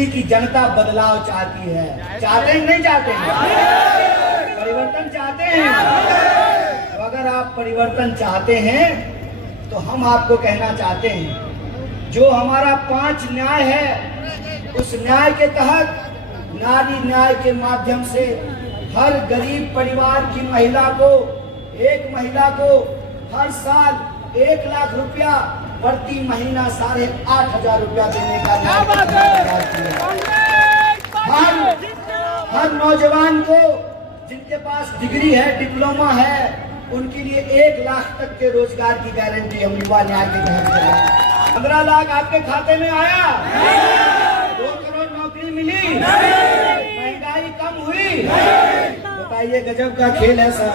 दिल्ली की जनता बदलाव चाहती है। चाहते हैं नहीं चाहते हैं? परिवर्तन चाहते हैं? तो अगर आप परिवर्तन चाहते हैं तो हम आपको कहना चाहते हैं, जो हमारा 5 न्याय है, उस न्याय के तहत नारी न्याय के माध्यम से हर गरीब परिवार की महिला को, एक महिला को हर साल 1 लाख रुपया प्रति महीना 8,500 रुपया देने का हर नौजवान को जिनके पास डिग्री है, डिप्लोमा है, उनके लिए 1 लाख तक के रोजगार की गारंटी हम युवा न्याय के तहत करेंगे। 15 लाख आपके खाते में आया? 2 करोड़ नौकरी मिली? महंगाई कम हुई? बताइए, गजब का खेल है सर।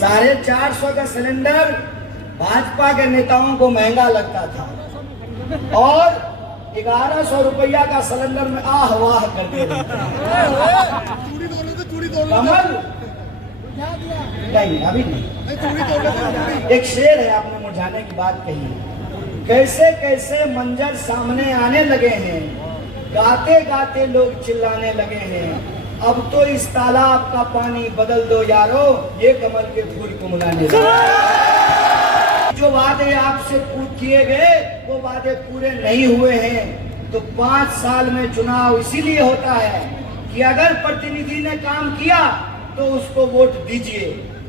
450 का सिलेंडर भाजपा के नेताओं को महंगा लगता था और 1100 रुपया का सिलेंडर में आह वाह करते कमल नहीं, अभी नहीं। एक शेर है, आपने मुरझाने की बात कही। कैसे कैसे मंजर सामने आने लगे हैं, गाते गाते लोग चिल्लाने लगे हैं, अब तो इस तालाब का पानी बदल दो यारो, ये कमल के फूल को मिलाने लगे। जो वादे आपसे किए गए वो वादे पूरे नहीं हुए हैं। तो 5 साल में चुनाव इसीलिए होता है कि अगर प्रतिनिधि ने काम किया तो उसको वोट दीजिए,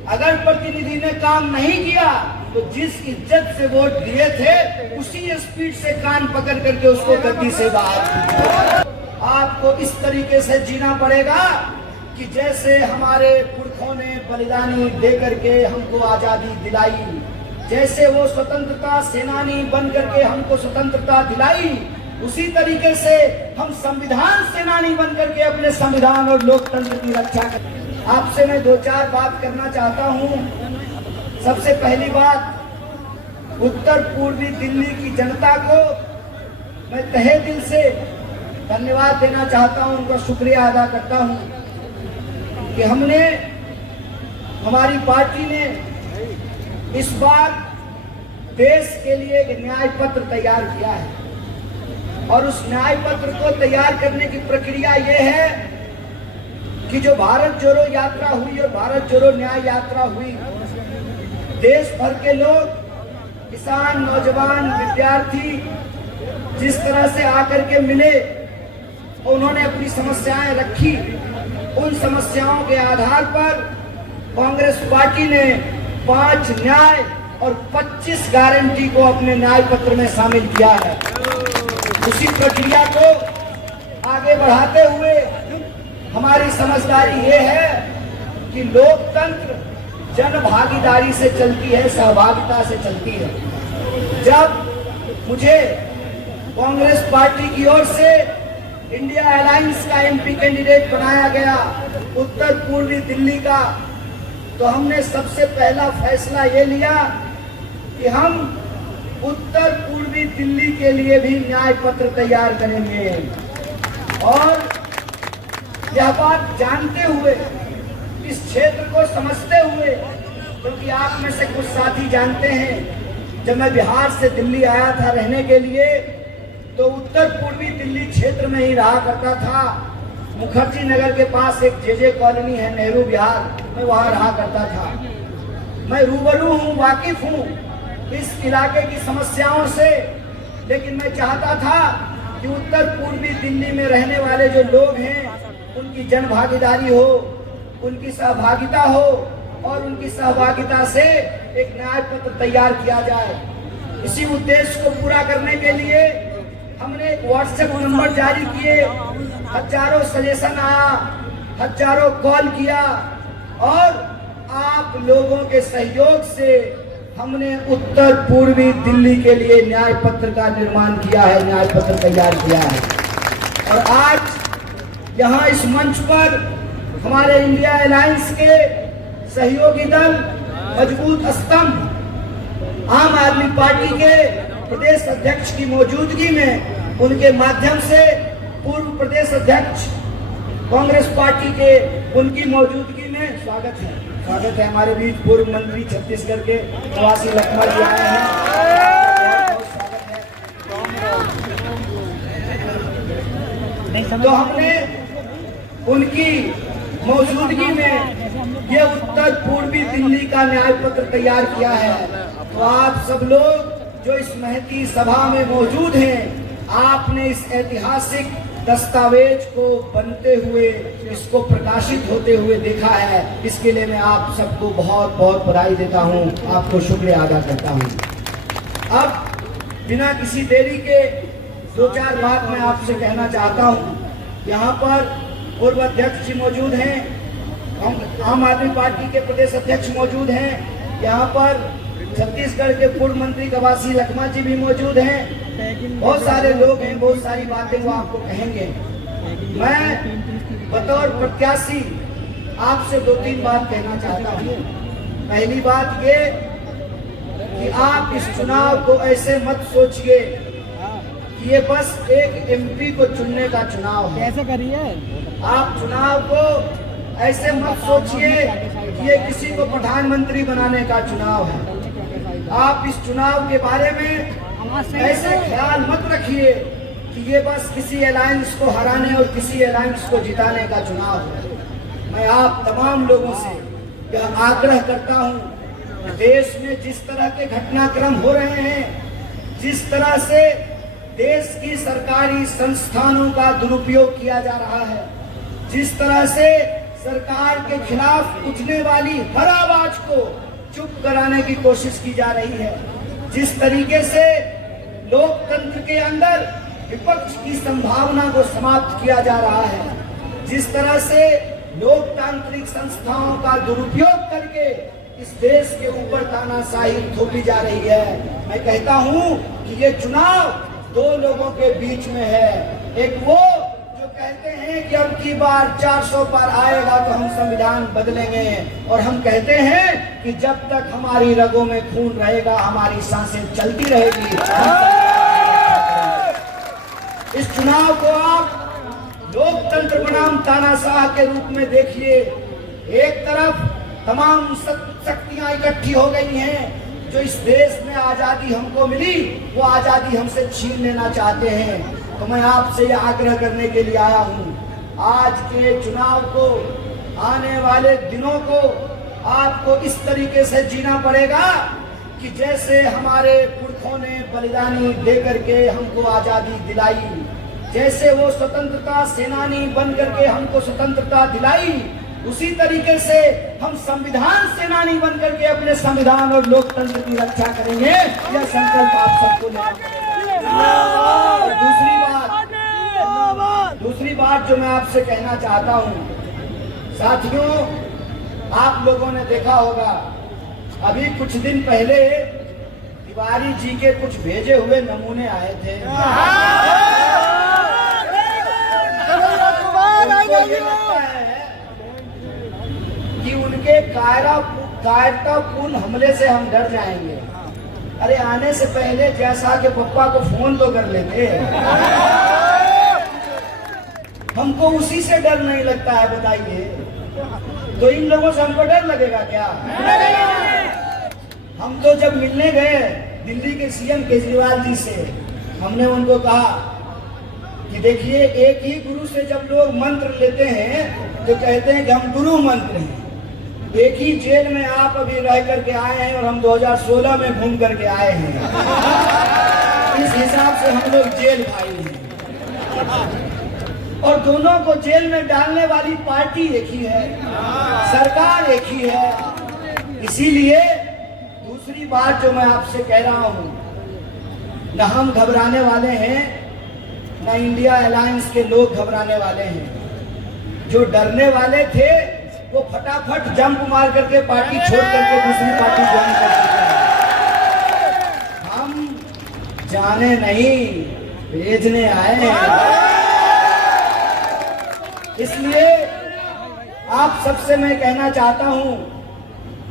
अगर प्रतिनिधि ने काम नहीं किया तो जिस इज्जत से वोट दिए थे उसी स्पीड से कान पकड़ करके उसको गद्दी से बाहर कीजिए। आपको इस तरीके से जीना पड़ेगा कि जैसे हमारे पुरखों ने बलिदानी दे करके हमको आजादी दिलाई, जैसे वो स्वतंत्रता सेनानी बन करके हमको स्वतंत्रता दिलाई, उसी तरीके से हम संविधान सेनानी बन करके अपने संविधान और लोकतंत्र की रक्षा करें। आपसे मैं 2-4 बात करना चाहता हूं। सबसे पहली बात, उत्तर पूर्वी दिल्ली की जनता को मैं तहे दिल से धन्यवाद देना चाहता हूं, उनका शुक्रिया अदा करता हूं कि हमारी पार्टी ने इस बार देश के लिए एक न्याय पत्र तैयार किया है और उस न्याय पत्र को तैयार करने की प्रक्रिया ये है कि जो भारत जोड़ो यात्रा हुई और भारत जोड़ो न्याय यात्रा हुई, देश भर के लोग, किसान, नौजवान, विद्यार्थी जिस तरह से आकर के मिले, उन्होंने अपनी समस्याएं रखी। उन समस्याओं के आधार पर कांग्रेस पार्टी ने 5 न्याय और 25 गारंटी को अपने न्याय पत्र में शामिल किया है। उसी प्रक्रिया को आगे बढ़ाते हुए हमारी समझदारी ये है कि लोकतंत्र जन भागीदारी से चलती है, सहभागिता से चलती है। जब मुझे कांग्रेस पार्टी की ओर से इंडिया अलायंस का एमपी कैंडिडेट बनाया गया उत्तर पूर्वी दिल्ली का, तो हमने सबसे पहला फैसला ये लिया कि हम उत्तर पूर्वी दिल्ली के लिए भी न्याय पत्र तैयार करेंगे। और यह बात जानते हुए, इस क्षेत्र को समझते हुए, क्योंकि आप में से कुछ साथी जानते हैं, जब मैं बिहार से दिल्ली आया था रहने के लिए तो उत्तर पूर्वी दिल्ली क्षेत्र में ही रहा करता था। मुखर्जी नगर के पास एक जेजे कॉलोनी है, नेहरू विहार, मैं वहां रहा करता था। मैं रूबरू हूं, वाकिफ हूं इस इलाके की समस्याओं से, लेकिन मैं चाहता था कि उत्तर पूर्वी दिल्ली में रहने वाले जो लोग हैं उनकी जन भागीदारी हो, उनकी सहभागिता हो और उनकी सहभागिता से एक न्याय पत्र तैयार किया जाए। इसी उद्देश्य को पूरा करने के लिए हमने एक व्हाट्सएप नंबर जारी किए, हजारों सजेशन आया, हजारों कॉल किया और आप लोगों के सहयोग से हमने उत्तर पूर्वी दिल्ली के लिए न्याय पत्र का निर्माण किया है, न्याय पत्र तैयार किया है। और आज यहाँ इस मंच पर हमारे इंडिया अलायंस के सहयोगी दल, मजबूत स्तंभ, आम आदमी पार्टी के प्रदेश अध्यक्ष की मौजूदगी में, उनके माध्यम से पूर्व प्रदेश अध्यक्ष कांग्रेस पार्टी के, उनकी मौजूदगी में स्वागत है हमारे बीच पूर्व मंत्री छत्तीसगढ़ के प्रवासी लखमा जी आए हैं। बहुत स्वागत है। तो हमने उनकी मौजूदगी में ये उत्तर पूर्वी दिल्ली का न्याय पत्र तैयार किया है। तो आप सब लोग जो इस महती सभा में मौजूद हैं, आपने इस ऐतिहासिक दस्तावेज को बनते हुए, इसको प्रकाशित होते हुए देखा है। इसके लिए मैं आप सबको बहुत बहुत बधाई देता हूं, आपको शुक्रिया अदा करता हूं। अब बिना किसी देरी के दो चार बात मैं आपसे कहना चाहता हूं। यहाँ पर पूर्व अध्यक्ष जी मौजूद हैं, आम आदमी पार्टी के प्रदेश अध्यक्ष मौजूद हैं, यहाँ पर छत्तीसगढ़ के पूर्व मंत्री कवासी लखमा जी भी मौजूद हैं। बहुत सारे लोग हैं, बहुत सारी बातें वो आपको कहेंगे। मैं बतौर प्रत्याशी आपसे दो तीन बात कहना चाहता हूँ। पहली बात ये कि आप इस चुनाव को ऐसे मत सोचिए कि ये बस एक एमपी को चुनने का चुनाव है। कैसे करिए आप चुनाव को ऐसे मत सोचिए कि ये किसी को प्रधानमंत्री बनाने का चुनाव है। आप इस चुनाव के बारे में ऐसे ख्याल मत रखिए कि ये बस किसी अलायंस को हराने और किसी अलायंस को जिताने का चुनाव है। मैं आप तमाम लोगों से यह आग्रह करता हूं, देश में जिस तरह के घटनाक्रम हो रहे हैं, जिस तरह से देश की सरकारी संस्थानों का दुरुपयोग किया जा रहा है, जिस तरह से सरकार के खिलाफ उठने वाली हर आवाज को चुप कराने की कोशिश की जा रही है, जिस तरीके से लोकतंत्र के अंदर विपक्ष की संभावना को समाप्त किया जा रहा है, जिस तरह से लोकतांत्रिक संस्थाओं का दुरुपयोग करके इस देश के ऊपर तानाशाही थोपी जा रही है। मैं कहता हूं कि ये चुनाव दो लोगों के बीच में है। एक वो जो कहते हैं कि अब की बार 400 पर आएगा तो हम संविधान बदलेंगे, और हम कहते हैं कि जब तक हमारी रगों में खून रहेगा, हमारी सांसें चलती रहेगी। इस चुनाव को आप लोकतंत्र बनाम तानाशाह के रूप में देखिए। एक तरफ तमाम शक्तियां इकट्ठी हो गई हैं जो इस देश में आजादी हमको मिली, वो आजादी हमसे छीन लेना चाहते हैं। तो मैं आपसे यह आग्रह करने के लिए आया हूं, आज के चुनाव को, आने वाले दिनों को आपको इस तरीके से जीना पड़ेगा कि जैसे हमारे पुरखों ने बलिदानी दे करके हमको आजादी दिलाई, जैसे वो स्वतंत्रता सेनानी बन करके हमको स्वतंत्रता दिलाई, उसी तरीके से हम संविधान सेनानी बन करके अपने संविधान और लोकतंत्र की रक्षा करेंगे। यह संकल्प आप सबको लेना पड़ेगा। दूसरी बात जो मैं आपसे कहना चाहता हूं, साथियों, आप लोगों ने देखा होगा अभी कुछ दिन पहले तिवारी जी के कुछ भेजे हुए नमूने आए थे। कि उनके कायरतापूर्ण हमले से हम डर जाएंगे। अरे आने से पहले जैसा के पप्पा को फोन तो कर लेते। हमको उसी से डर नहीं लगता है, बताइए। तो इन लोगों से हमको डर लगेगा क्या? हम तो जब मिलने गए दिल्ली के सीएम केजरीवाल जी से, हमने उनको कहा कि देखिए, एक ही गुरु से जब लोग मंत्र लेते हैं तो कहते हैं कि हम गुरु मंत्र हैं। एक ही जेल में आप अभी रह करके आए हैं और हम 2016 में घूम करके आए हैं। इस हिसाब से हम लोग जेल भाई हैं, और दोनों को जेल में डालने वाली पार्टी एक ही है, सरकार एक ही है। इसीलिए दूसरी बात जो मैं आपसे कह रहा हूं, न हम घबराने वाले हैं, न इंडिया अलायंस के लोग घबराने वाले हैं। जो डरने वाले थे वो फटाफट जंप मार करके पार्टी छोड़ करके दूसरी पार्टी ज्वाइन कर चुके हैं। हम जाने नहीं, भेजने आए हैं। इसलिए आप सबसे मैं कहना चाहता हूं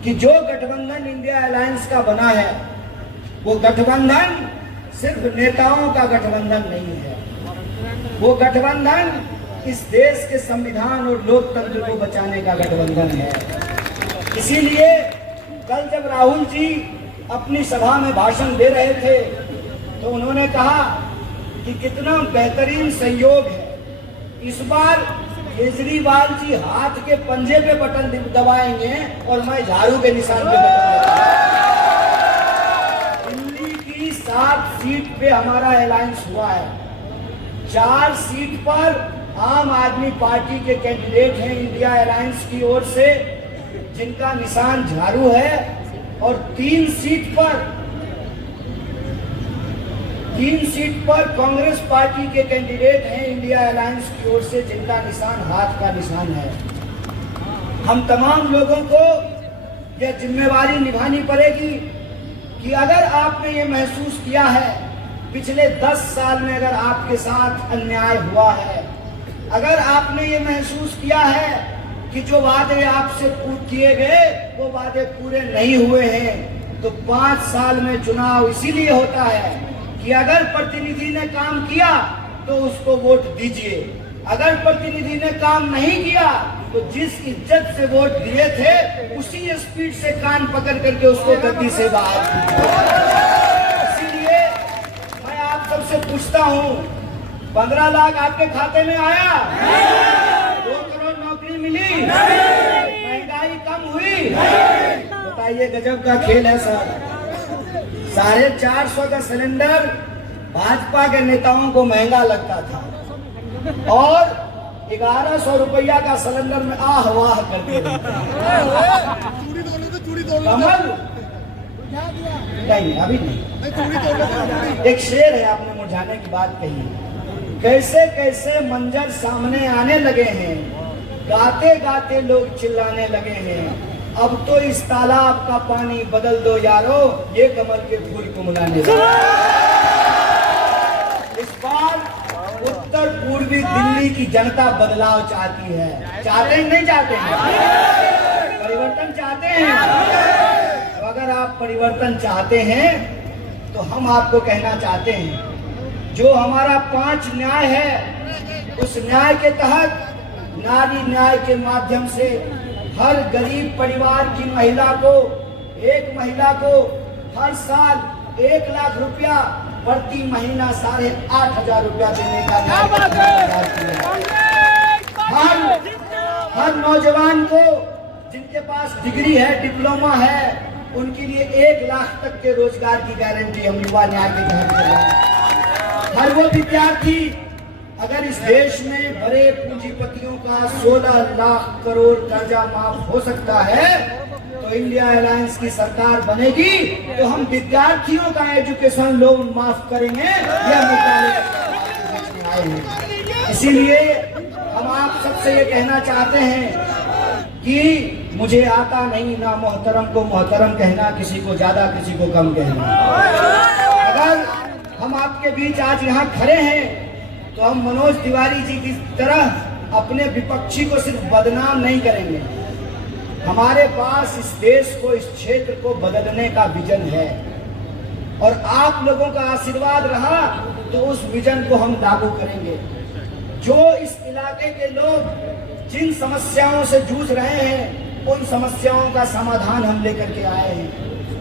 कि जो गठबंधन इंडिया अलायंस का बना है, वो गठबंधन सिर्फ नेताओं का गठबंधन नहीं है। वो गठबंधन इस देश के संविधान और लोकतंत्र को बचाने का गठबंधन है। इसीलिए कल जब राहुल जी अपनी सभा में भाषण दे रहे थे तो उन्होंने कहा कि कितना बेहतरीन संयोग है इस बार केजरीवाल जी हाथ के पंजे पे बटन दबाएंगे और मैं झाड़ू के निशान पे बटन दबाऊंगा। दिल्ली की 7 सीट पे हमारा अलायंस हुआ है। 4 सीट पर आम आदमी पार्टी के कैंडिडेट हैं इंडिया अलायंस की ओर से, जिनका निशान झाड़ू है। और 3 सीट पर कांग्रेस पार्टी के कैंडिडेट हैं इंडिया अलायंस की ओर से, जिनका निशान हाथ का निशान है। हम तमाम लोगों को यह जिम्मेवारी निभानी पड़ेगी कि अगर आपने ये महसूस किया है पिछले 10 साल में अगर आपके साथ अन्याय हुआ है, अगर आपने ये महसूस किया है कि जो वादे आपसे किए गए वो वादे पूरे नहीं हुए हैं, तो 5 साल में चुनाव इसीलिए होता है कि अगर प्रतिनिधि ने काम किया तो उसको वोट दीजिए, अगर प्रतिनिधि ने काम नहीं किया तो जिस इज्जत से वोट दिए थे उसी स्पीड से कान पकड़ करके उसको गद्दी से बाहर कीजिए। इसीलिए मैं आप सबसे पूछता हूँ, 15 लाख आपके खाते में आया? 2 करोड़ नौकरी मिली? महंगाई कम हुई? बताइए, गजब का खेल है सर। 450 का सिलेंडर भाजपा के नेताओं को महंगा लगता था और 1100 रुपया का सिलेंडर में आह वाह करते कमल नहीं, अभी नहीं। एक शेर है, आपने मुरझाने की बात कही। कैसे कैसे मंजर सामने आने लगे हैं, गाते गाते लोग चिल्लाने लगे हैं। अब तो इस तालाब का पानी बदल दो यारो, ये कमल के फूल को मिलाने लगे। इस बार उत्तर पूर्वी दिल्ली की जनता बदलाव चाहती है। चाहते हैं नहीं चाहते हैं? परिवर्तन चाहते हैं। तो अगर आप परिवर्तन चाहते हैं तो हम आपको कहना चाहते हैं, जो हमारा 5 न्याय है, उस न्याय के तहत नारी न्याय के माध्यम से हर गरीब परिवार की महिला को, एक महिला को हर साल 1 लाख रुपया प्रति महीना 8,500 रुपया देने का हर नौजवान को जिनके पास डिग्री है, डिप्लोमा है, उनके लिए 1 लाख तक के रोजगार की गारंटी हम युवा न्याय के तहत करेंगे। हर वो विद्यार्थी, अगर इस देश में बड़े पूंजीपतियों का 16 लाख करोड़ कर्जा माफ हो सकता है तो इंडिया अलायंस की सरकार बनेगी तो हम विद्यार्थियों का एजुकेशन लोन माफ करेंगे। यह मुद्दा आए हैं। इसीलिए हम आप सबसे ये कहना चाहते हैं कि मुझे आता नहीं ना मोहतरम को मोहतरम कहना, किसी को ज्यादा किसी को कम कहना। अगर हम आपके बीच आज यहाँ खड़े हैं तो हम मनोज तिवारी जी की तरह अपने विपक्षी को सिर्फ बदनाम नहीं करेंगे। हमारे पास इस देश को, इस क्षेत्र को बदलने का विजन है और आप लोगों का आशीर्वाद रहा तो उस विजन को हम लागू करेंगे। जो इस इलाके के लोग जिन समस्याओं से जूझ रहे हैं, उन समस्याओं का समाधान हम लेकर के आए हैं।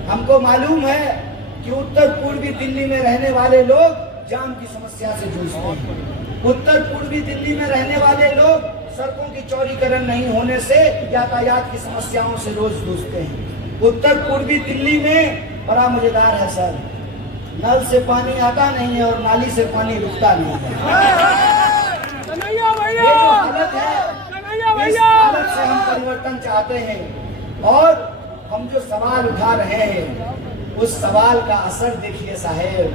हमको मालूम है कि उत्तर पूर्वी दिल्ली में रहने वाले लोग जाम की समस्या से जूझते हैं। उत्तर पूर्वी दिल्ली में रहने वाले लोग सड़कों की चौड़ीकरण नहीं होने से यातायात की समस्याओं से रोज जूझते हैं। उत्तर पूर्वी दिल्ली में बड़ा मजेदार है सर, नल से पानी आता नहीं है और नाली से पानी रुकता नहीं है। ये जो हालत है, इस हालत से हम परिवर्तन चाहते हैं और हम जो सवाल उठा रहे हैं उस सवाल का असर देखिए साहेब।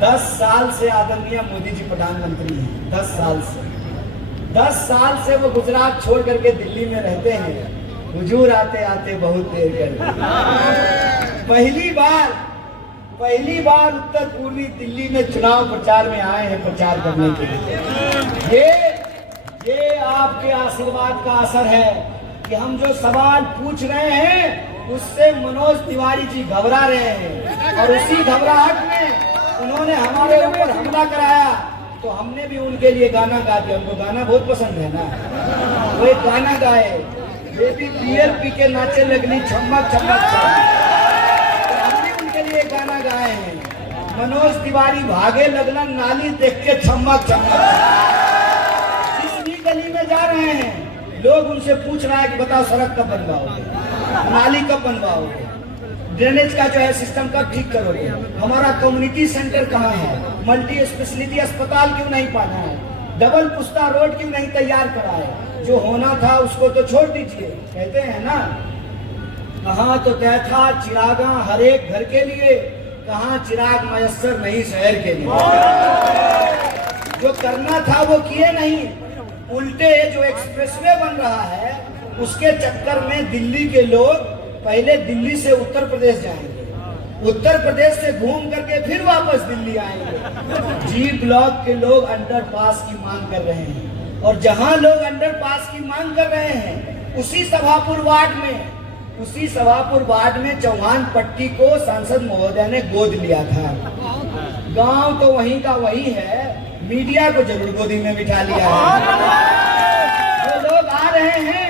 10 साल से आदरणीय मोदी जी प्रधानमंत्री हैं। 10 साल से वो गुजरात छोड़ करके दिल्ली में रहते हैं। हुजूर आते आते बहुत देर कर पहली बार उत्तर पूर्वी दिल्ली में चुनाव प्रचार में आए हैं, प्रचार करने के लिए। ये आपके आशीर्वाद का असर है कि हम जो सवाल पूछ रहे हैं उससे मनोज तिवारी जी घबरा रहे हैं और उसी घबराहट में उन्होंने हमारे ऊपर हमला कराया तो हमने भी उनके लिए गाना गा दिया। उनको गाना बहुत पसंद है ना, वो एक गाना गाए, बेबी बियर पी के नाचे लगनी छमक छमक। तो हमने उनके लिए गाना गाए हैं, मनोज तिवारी भागे लगना नाली देख के छमक छमक। लोग उनसे पूछ रहा है कि बताओ सड़क कब बनवाओगे, नाली कब बनवाओगे, ड्रेनेज का जो है सिस्टम कब ठीक करोगे, हमारा कम्युनिटी सेंटर कहाँ है, मल्टी स्पेशलिटी अस्पताल क्यों नहीं पाना है, डबल पुस्ता रोड क्यों नहीं तैयार करा है, जो होना था उसको तो छोड़ दीजिए। कहते हैं ना, कहाँ तो तय था चिरागा हर एक घर के लिए, कहाँ चिराग मयस्सर नहीं शहर के लिए। जो करना था वो किए नहीं, उल्टे जो एक्सप्रेसवे बन रहा है उसके चक्कर में दिल्ली के लोग पहले दिल्ली से उत्तर प्रदेश जाएंगे, उत्तर प्रदेश से घूम करके फिर वापस दिल्ली आएंगे। जी ब्लॉक के लोग अंडरपास की मांग कर रहे हैं, और जहां लोग अंडरपास की मांग कर रहे हैं उसी सभापुर वार्ड में चौहान पट्टी को सांसद महोदय ने गोद लिया था। गांव तो वहीं का वही है, मीडिया को जरूर गोदी में बिठा लिया है। जो लोग आ रहे हैं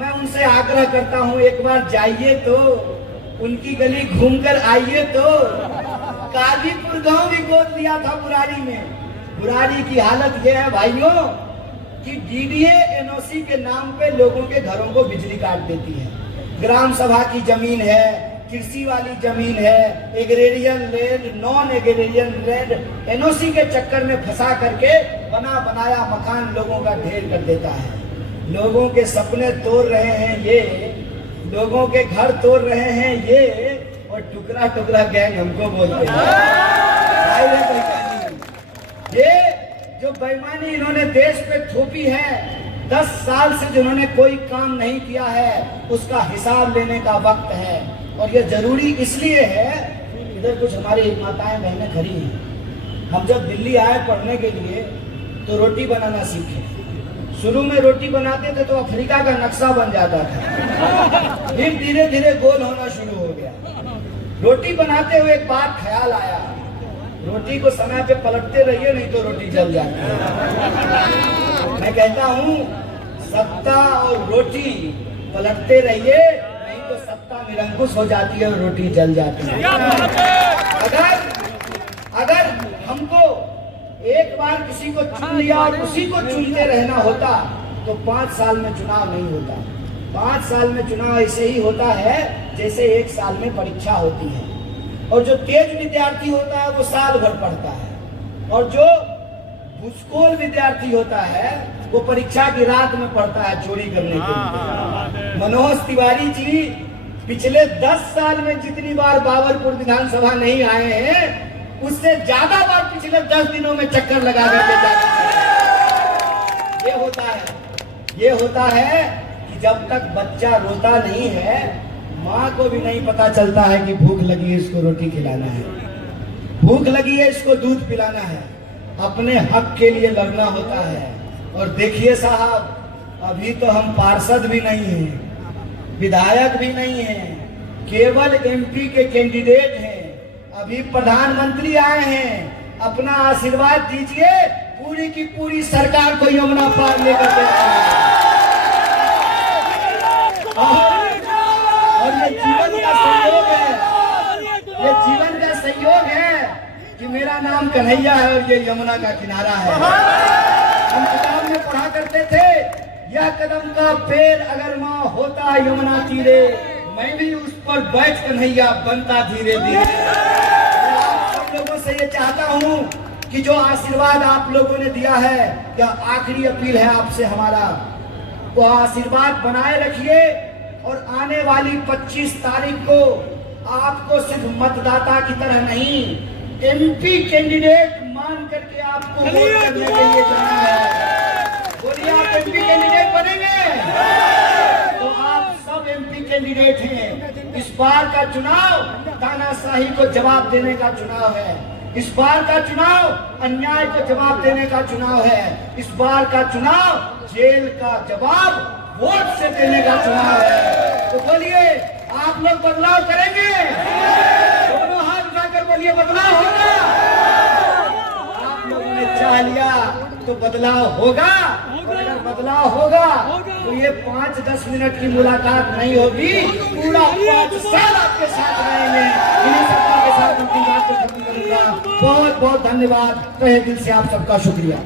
मैं उनसे आग्रह करता हूं, एक बार जाइए तो उनकी गली घूमकर आइए तो। काजीपुर गांव भी गोद लिया था बुराड़ी में। बुराड़ी की हालत यह है भाइयों कि डीडीए एनओसी के नाम पे लोगों के घरों को बिजली काट देती है। ग्राम सभा की जमीन है, कृषि वाली जमीन है, agrarian land, non agrarian land, NOC के चक्कर में फंसा करके बना बनाया मकान लोगों का ढेर कर देता है। लोगों के सपने तोड़ रहे हैं ये, लोगों के घर तोड़ रहे हैं ये, और टुकड़ा टुकड़ा गैंग हमको बोलते हैं। ये जो बेईमानी इन्होंने देश पे थोपी है, 10 साल से जिन्होंने कोई काम नहीं किया है उसका हिसाब लेने का वक्त है। और ये जरूरी इसलिए है, इधर कुछ हमारी माताएं बहनें खड़ी हैं। हम जब दिल्ली आए पढ़ने के लिए तो रोटी बनाना सीखे। शुरू में रोटी बनाते थे तो अफ्रीका का नक्शा बन जाता था, फिर धीरे धीरे गोल होना शुरू हो गया। रोटी बनाते हुए एक बात ख्याल आया, रोटी को समय पे पलटते रहिए नहीं तो रोटी जल जाती है। मैं कहता हूँ सत्ता और रोटी पलटते रहिए नहीं तो सत्ता निरंकुश हो जाती है और रोटी जल जाती है। अगर हमको एक बार किसी को चुन लिया और उसी को चुनते रहना होता तो 5 साल में चुनाव नहीं होता। 5 साल में चुनाव ऐसे ही होता है जैसे 1 साल में परीक्षा होती है। और जो तेज विद्यार्थी होता है वो साल भर पढ़ता है, और जो भूसकोल विद्यार्थी होता है वो परीक्षा की रात में पढ़ता है चोरी करने के लिए। मनोज तिवारी जी पिछले 10 साल में जितनी बार बाबरपुर विधानसभा नहीं आए हैं उससे ज्यादा बार पिछले 10 दिनों में चक्कर लगा करके जाते हैं। ये होता है कि जब तक बच्चा रोता नहीं है माँ को भी नहीं पता चलता है कि भूख लगी है इसको रोटी खिलाना है, भूख लगी है इसको दूध पिलाना है। अपने हक के लिए लड़ना होता है। और देखिए साहब, अभी तो हम पार्षद भी नहीं हैं, विधायक भी नहीं हैं, केवल एमपी के कैंडिडेट हैं। अभी प्रधानमंत्री आए हैं, अपना आशीर्वाद दीजिए पूरी की पूरी सरकार को यमुना पार लेकर देना। और ये जीवन का संयोग है, ये जीवन का संयोग है कि मेरा नाम कन्हैया है और ये यमुना का किनारा है। हम किताब में पढ़ा करते थे, यह कदम का पेड़ अगर माँ होता यमुना तीरे, मैं भी उस पर बैठ कन्हैया बनता धीरे धीरे। आप सब लोगों से ये चाहता हूँ कि जो आशीर्वाद आप लोगों ने दिया है, यह आखिरी अपील है आपसे हमारा, वो आशीर्वाद बनाए रखिए। और आने वाली 25 तारीख को आपको सिर्फ मतदाता की तरह नहीं, एमपी कैंडिडेट मान करके आपको वोट करने के लिए जाना है। बोलिए आप एमपी कैंडिडेट बनेंगे तो आप सब एमपी कैंडिडेट हैं। इस बार का चुनाव तानाशाही को जवाब देने का चुनाव है। इस बार का चुनाव अन्याय को जवाब देने का चुनाव है। इस बार का चुनाव जेल का जवाब वोट से देने का चुनाव है। तो बोलिए आप लोग बदलाव करेंगे? दोनों हाथ उठाकर बोलिए बदलाव होगा। आप लोगों ने चाह लिया तो बदलाव होगा। और अगर बदलाव होगा तो ये 5-10 मिनट की मुलाकात नहीं होगी, पूरा 5 साल आपके साथ रहेंगे। इन्हीं सबका के साथ अपनी बात को खत्म करूंगा। बहुत बहुत धन्यवाद, तहे दिल से आप सबका शुक्रिया।